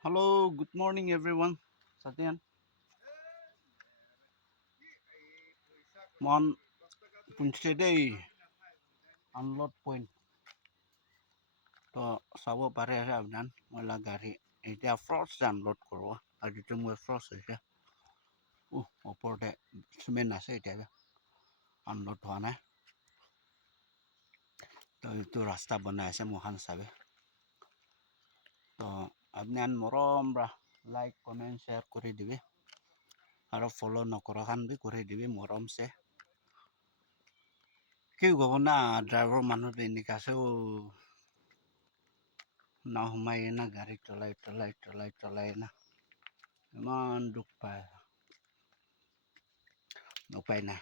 Hello, good morning everyone. Satyan, mon punche day unload point to sawo pare ase abnan mola gari etia frost unload korwa adi tu moi frost ase opor de cement ase etia unload hoa nai to itu rasta banai ase mohan sabe to abnan morom ra like comment share kori dibe aro follow nokora khan bi kori dibe morom se ki gona driver manu de nikase na humai na gari চলাই না ইমান দুখ পায় উপায় নাই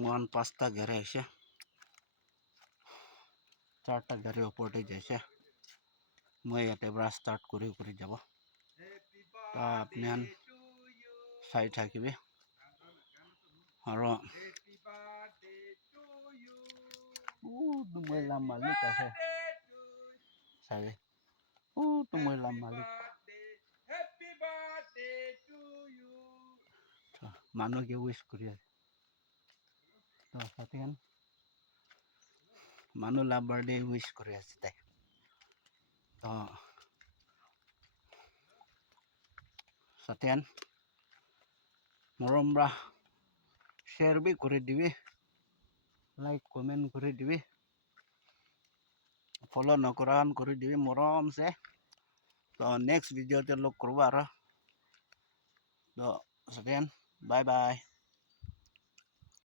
মন পাঁচটা গাড়ী আহিছে চাৰটা গাড়ী ওপৰতে যাইছে মই ইয়াতে পৰা ষ্টাৰ্ট কৰি যাব তো আপুনি চাই থাকিবি আৰু মহিলা মালিক আছে চাগে মহিলা মালিক মানুহকে উইচ কৰি আছে তো মানুহ লাভ বাৰ্থডে উইচ কৰি আছে তাই তো সাথিয়ান মৰমৰা শ্বেয়াৰ বি কৰি দিবি লাইক কমেণ্ট কৰি দিবি ফলো নকৰা কৰি দিবি মৰমছে তো নেক্সট ভিডিঅ'তে লগ কৰিব আৰু তো সাথিয়ান বাই বাই